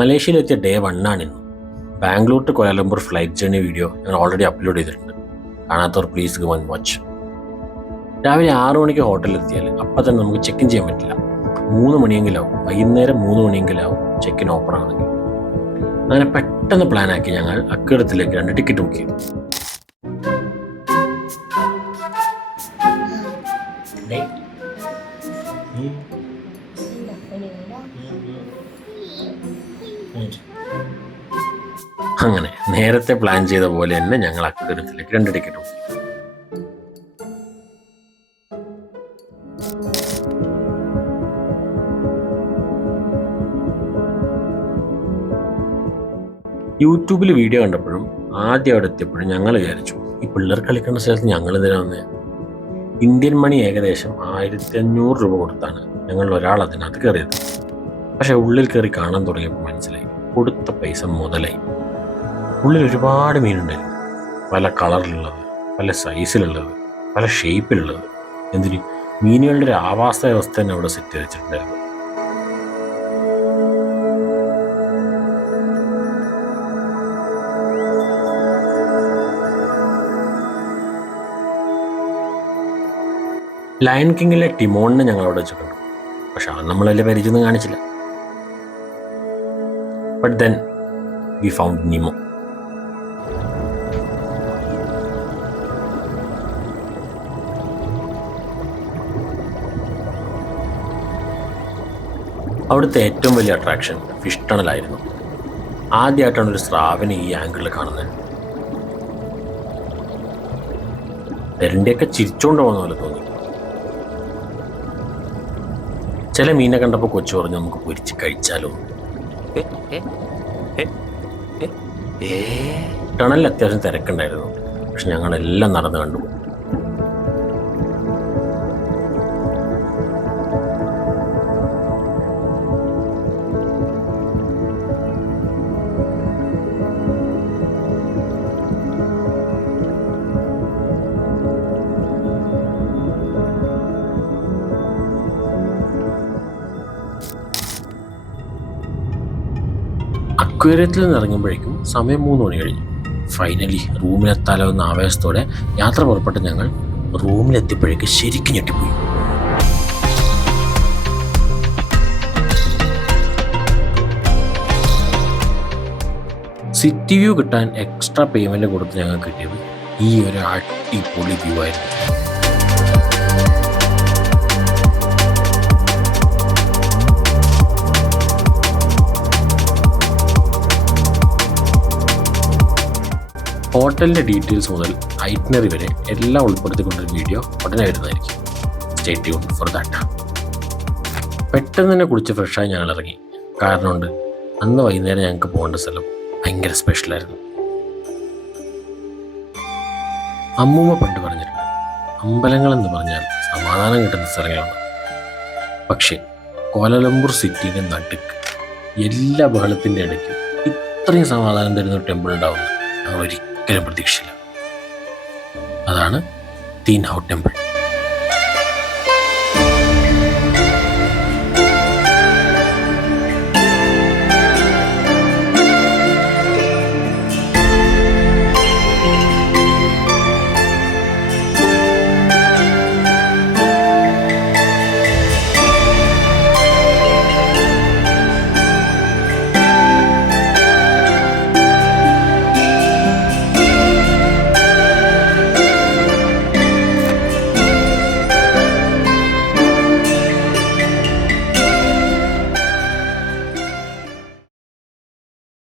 മലേഷ്യയിലെത്തിയ day 1 ആണിന്ന്. Bangalore to Kuala Lumpur flight journey video ഞാൻ already upload ചെയ്തിട്ടുണ്ട്. കാണാത്തവർ പ്ലീസ് ഗോ ആൻഡ് വാച്ച്. രാവിലെ 6 മണിക്ക് ഹോട്ടലിലെത്തിയാൽ അപ്പം തന്നെ നമുക്ക് ചെക്ക് ഇൻ ചെയ്യാൻ പറ്റില്ല. 3 മണിയെങ്കിലാവും, വൈകുന്നേരം 3 മണിയെങ്കിലാവും ചെക്ക് ഇൻ ഓപ്പൺ ആണെങ്കിൽ. അങ്ങനെ പെട്ടെന്ന് പ്ലാനാക്കി ഞങ്ങൾ അക്കിടത്തിലേക്ക് 2 ടിക്കറ്റ് ബുക്ക് ചെയ്തു. അങ്ങനെ നേരത്തെ പ്ലാൻ ചെയ്ത പോലെ തന്നെ ഞങ്ങൾ അക്കിടത്തിലേക്ക് 2 ടിക്കറ്റ് ബുക്ക് ചെയ്തു. യൂട്യൂബിൽ വീഡിയോ കണ്ടപ്പോഴും ആദ്യം അവിടെ എത്തിയപ്പോഴും ഞങ്ങൾ വിചാരിച്ചു, ഈ പിള്ളേർ കളിക്കുന്ന സ്ഥലത്ത് ഞങ്ങൾ ഇതിനെ വന്നേ. ഇന്ത്യൻ മണി ഏകദേശം 1500 രൂപ കൊടുത്താണ് ഞങ്ങൾ ഒരാൾ അതിനകത്ത് കയറിയത്. പക്ഷെ ഉള്ളിൽ കയറി കാണാൻ തുടങ്ങിയപ്പോൾ മനസ്സിലായി, കൊടുത്ത പൈസ മുതലായി. ഉള്ളിൽ ഒരുപാട് മീനുണ്ടായിരുന്നു, പല കളറിലുള്ളത്, പല സൈസിലുള്ളത്, പല ഷേപ്പിലുള്ളത്. എന്തിന് മീനുകളുടെ ഒരു ആവാസ വ്യവസ്ഥ തന്നെ അവിടെ സെറ്റ് വെച്ചിട്ടുണ്ടായിരുന്നു. ലയൺ കിങ്ങിലെ ടിമോണിനെ ഞങ്ങൾ അവിടെ വെച്ച് കണ്ടു. പക്ഷെ അത് നമ്മൾ വലിയ പരിചയമൊന്നും കാണിച്ചില്ല. But then we found നിമോ. അവിടുത്തെ ഏറ്റവും വലിയ അട്രാക്ഷൻ ഫിഷ് ടണലായിരുന്നു. ആദ്യമായിട്ടാണ് ഒരു സ്രാവിനെ ഈ ആംഗിളിൽ കാണുന്നത്. തെരണ്ടിയൊക്കെ ചിരിച്ചുകൊണ്ട് പോകുന്ന പോലെ തോന്നി. ചില മീനെ കണ്ടപ്പോൾ കൊച്ചു പറഞ്ഞു, നമുക്ക് പൊരിച്ച് കഴിച്ചാലോ. ടണലിൽ അത്യാവശ്യം തിരക്കുണ്ടായിരുന്നു, പക്ഷെ ഞങ്ങളെല്ലാം നടന്നു കണ്ടു. അക്വേറിയത്തിൽ നിന്ന് ഇറങ്ങുമ്പോഴേക്കും സമയം 3 മണി കഴിഞ്ഞു. ഫൈനലി റൂമിലെത്താലോ എന്ന ആവേശത്തോടെ യാത്ര പുറപ്പെട്ട ഞങ്ങൾ റൂമിലെത്തിയപ്പോഴേക്ക് ശരിക്കും ഞെട്ടിപ്പോയി. സിറ്റി വ്യൂ കിട്ടാൻ എക്സ്ട്രാ പേയ്മെന്റ് കൊടുത്ത് ഞങ്ങൾക്ക് കിട്ടിയത് ഈ ഒരു അടിപൊളി വ്യൂ ആയിരുന്നു. ഹോട്ടലിൻ്റെ ഡീറ്റെയിൽസ് മുതൽ ഐറ്റിനറി വരെ എല്ലാം ഉൾപ്പെടുത്തിക്കൊണ്ടൊരു വീഡിയോ ഉടനെ വരുന്നതായിരിക്കും. Stay tune for that. പെട്ടെന്ന് തന്നെ കുളിച്ച് ഫ്രഷായി ഞങ്ങൾ ഇറങ്ങി. കാരണമുണ്ട്, അന്ന് വൈകുന്നേരം ഞങ്ങൾക്ക് പോകേണ്ട സ്ഥലം ഭയങ്കര സ്പെഷ്യലായിരുന്നു. അമ്മൂമ്മ പണ്ട് പറഞ്ഞിട്ടുണ്ട്, അമ്പലങ്ങളെന്ന് പറഞ്ഞാൽ സമാധാനം കിട്ടുന്ന സ്ഥലങ്ങളാണ്. പക്ഷേ കോലാലംപൂർ സിറ്റിയുടെ നടുക്ക് എല്ലാ ബഹളത്തിൻ്റെ ഇടയ്ക്ക് ഇത്രയും സമാധാനം തരുന്ന ടെമ്പിൾ ഉണ്ടാവുന്നത് ഞങ്ങൾ ഒരിക്കലും പ്രതീക്ഷിച്ചില്ല. അതാണ് തീൻ ഹൗ ടെമ്പിൾ.